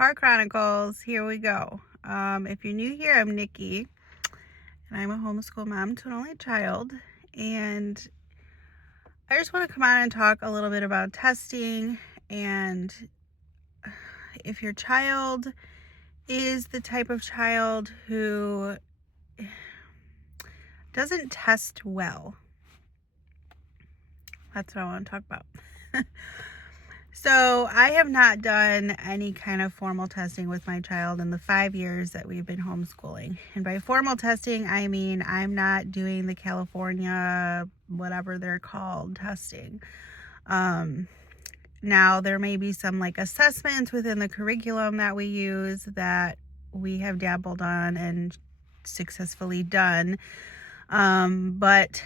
Car Chronicles. Here we go. If you're new here, I'm Nikki, and I'm a homeschool mom to an only child. And I just want to come on and talk a little bit about testing. And if your child is the type of child who doesn't test well, that's what I want to talk about. So I have not done any kind of formal testing with my child in the 5 years that we've been homeschooling. And by formal testing, I mean I'm not doing the California, whatever they're called, testing. Now there may be some like assessments within the curriculum that we use that we have dabbled on and successfully done. But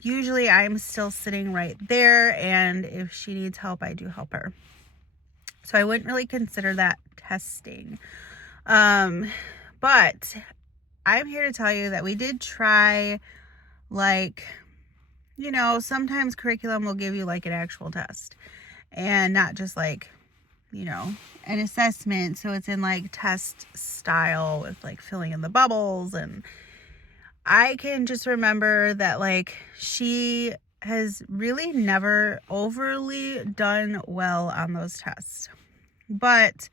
usually I'm still sitting right there, and if she needs help, I do help her. So I wouldn't really consider that testing. But I'm here to tell you that we did try, sometimes curriculum will give you like an actual test and not just like, an assessment. So it's in like test style with like filling in the bubbles, and I can just remember that like she has really never overly done well on those tests. But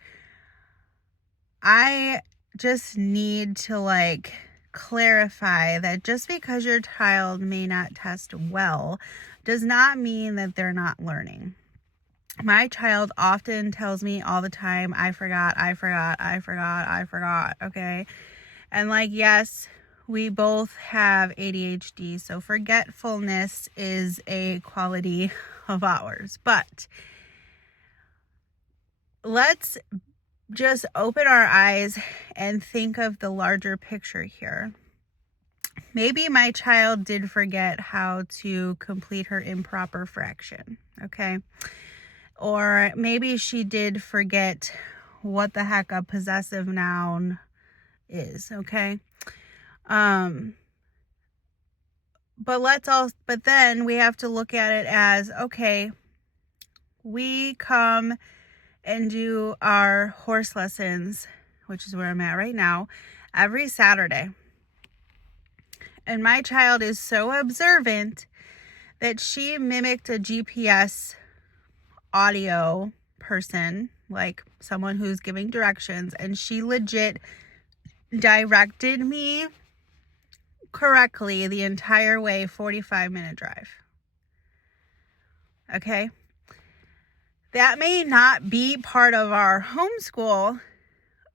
I just need to like clarify that just because your child may not test well does not mean that they're not learning. My child often tells me all the time, I forgot, okay? And like, yes, we both have ADHD, so forgetfulness is a quality of ours. But let's just open our eyes and think of the larger picture here. Maybe my child did forget how to complete her improper fraction, okay? Or maybe she did forget what the heck a possessive noun is, okay? But then we have to look at it as, okay, we come and do our horse lessons, which is where I'm at right now, every Saturday. And my child is so observant that she mimicked a GPS audio person, like someone who's giving directions, and she legit directed me correctly the entire way, 45-minute drive. Okay? That may not be part of our homeschool,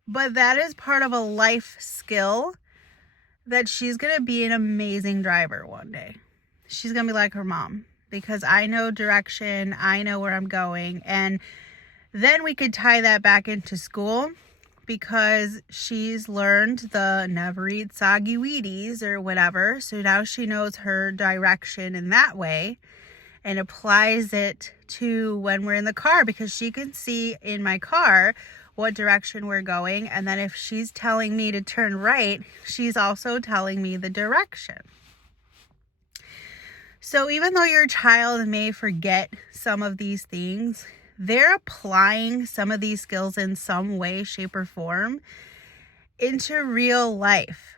but that is part of a life skill that she's going to be an amazing driver one day. She's going to be like her mom because I know direction, I know where I'm going, and then we could tie that back into school because she's learned the never eat soggy Wheaties or whatever. So now she knows her direction in that way and applies it to when we're in the car, because she can see in my car what direction we're going. And then if she's telling me to turn right, she's also telling me the direction. So even though your child may forget some of these things, they're applying some of these skills in some way, shape, or form into real life.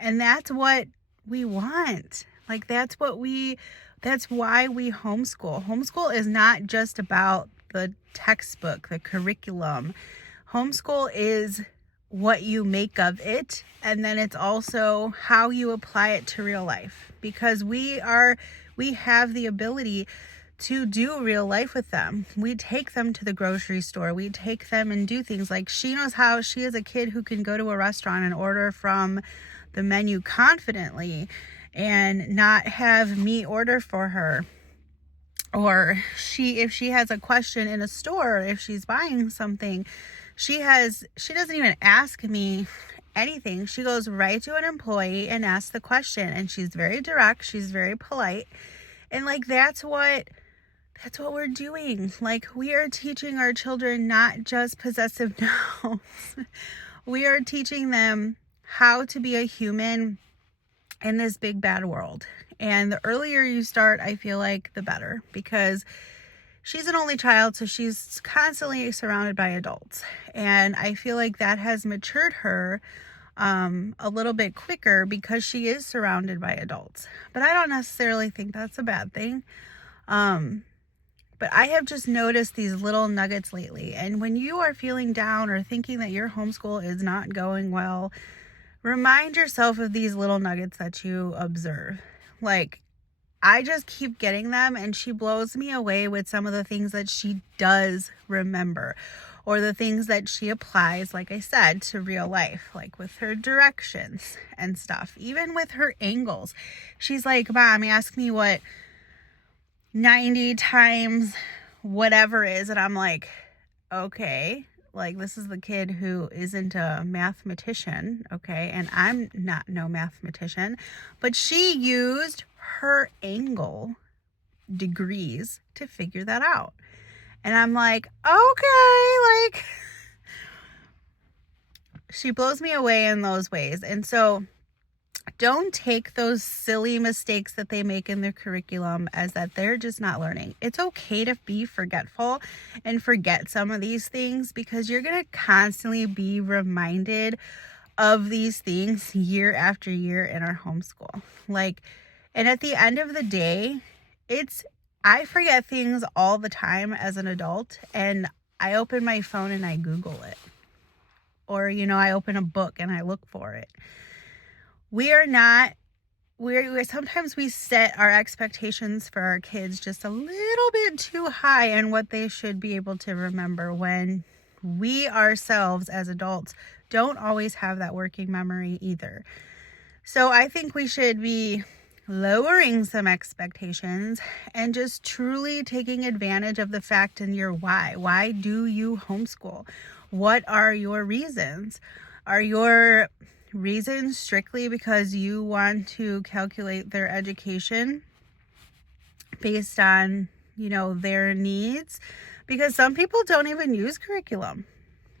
And that's what we want. Like, that's why we homeschool. Homeschool is not just about the textbook, the curriculum. Homeschool is what you make of it, and then it's also how you apply it to real life, because we have the ability to do real life with them. We take them to the grocery store. We take them and do things like she knows how. She is a kid who can go to a restaurant and order from the menu confidently and not have me order for her. Or if she has a question in a store, if she's buying something, she doesn't even ask me anything. She goes right to an employee and asks the question, and she's very direct, she's very polite. And like, that's what we're doing. Like, we are teaching our children not just possessive nouns. We are teaching them how to be a human in this big bad world. And the earlier you start, I feel like the better, because she's an only child, so she's constantly surrounded by adults. And I feel like that has matured her a little bit quicker because she is surrounded by adults. But I don't necessarily think that's a bad thing. But I have just noticed these little nuggets lately. And when you are feeling down or thinking that your homeschool is not going well, remind yourself of these little nuggets that you observe. Like, I just keep getting them, and she blows me away with some of the things that she does remember, or the things that she applies, like I said, to real life, like with her directions and stuff, even with her angles. She's like, Mom, ask me what 90 times whatever is, and I'm like, okay. Like, this is the kid who isn't a mathematician, okay? And I'm not no mathematician, but she used her angle degrees to figure that out. And I'm like, okay, like, she blows me away in those ways. And so don't take those silly mistakes that they make in their curriculum as that they're just not learning. It's okay to be forgetful and forget some of these things, because you're going to constantly be reminded of these things year after year in our homeschool. Like, and at the end of the day, I forget things all the time as an adult, and I open my phone and I Google it. Or, I open a book and I look for it. Sometimes we set our expectations for our kids just a little bit too high in what they should be able to remember, when we ourselves as adults don't always have that working memory either. So I think we should be lowering some expectations and just truly taking advantage of the fact and your why. Why do you homeschool? What are your reasons? Are your reasons strictly because you want to calculate their education based on, their needs? Because some people don't even use curriculum.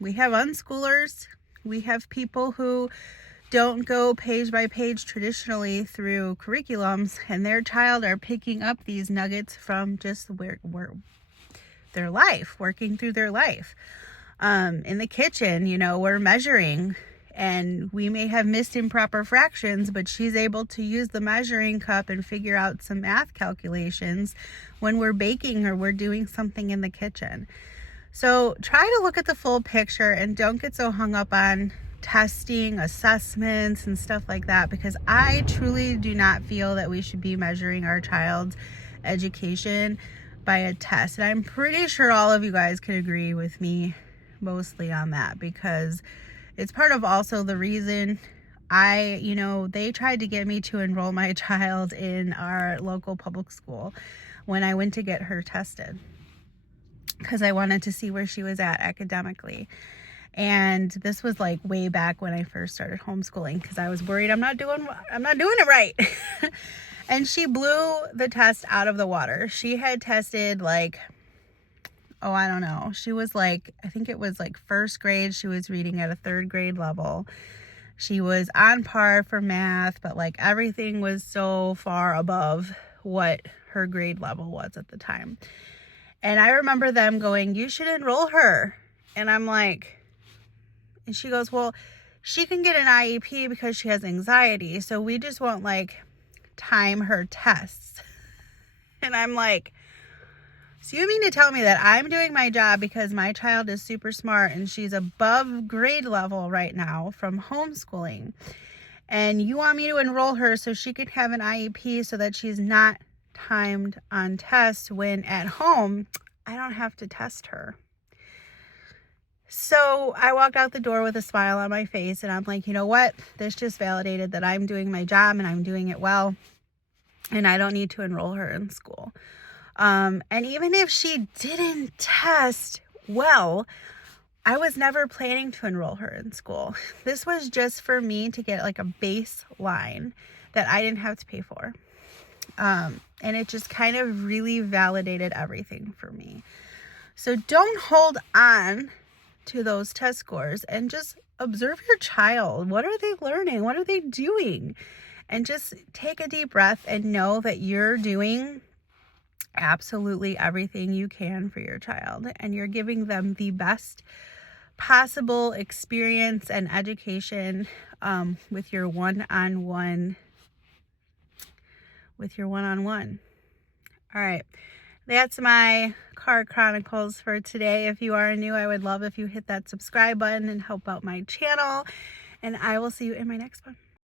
We have unschoolers. We have people who don't go page by page traditionally through curriculums, and their child are picking up these nuggets from just their life, working through their life. In the kitchen, we're measuring, and we may have missed improper fractions, but she's able to use the measuring cup and figure out some math calculations when we're baking or we're doing something in the kitchen. So try to look at the full picture and don't get so hung up on testing, assessments, and stuff like that, because I truly do not feel that we should be measuring our child's education by a test. And I'm pretty sure all of you guys can agree with me mostly on that, because it's part of also the reason they tried to get me to enroll my child in our local public school when I went to get her tested, because I wanted to see where she was at academically. And this was like way back when I first started homeschooling, because I was worried I'm not doing it right. And she blew the test out of the water. She had tested I don't know. She was I think it was first grade. She was reading at a third grade level. She was on par for math, but everything was so far above what her grade level was at the time. And I remember them going, "You should enroll her." And I'm like, and she goes, "Well, she can get an IEP because she has anxiety, so we just won't time her tests." And I'm like, so you mean to tell me that I'm doing my job because my child is super smart and she's above grade level right now from homeschooling, and you want me to enroll her so she can have an IEP so that she's not timed on tests, when at home I don't have to test her? So I walked out the door with a smile on my face, and I'm like, you know what? This just validated that I'm doing my job and I'm doing it well, and I don't need to enroll her in school. And even if she didn't test well, I was never planning to enroll her in school. This was just for me to get a baseline that I didn't have to pay for. And it just kind of really validated everything for me. So don't hold on to those test scores, and just observe your child. What are they learning? What are they doing? And just take a deep breath and know that you're doing absolutely everything you can for your child, and you're giving them the best possible experience and education with your one-on-one. All right, that's my car chronicles for today. If you are new, I would love if you hit that subscribe button and help out my channel, and I will see you in my next one.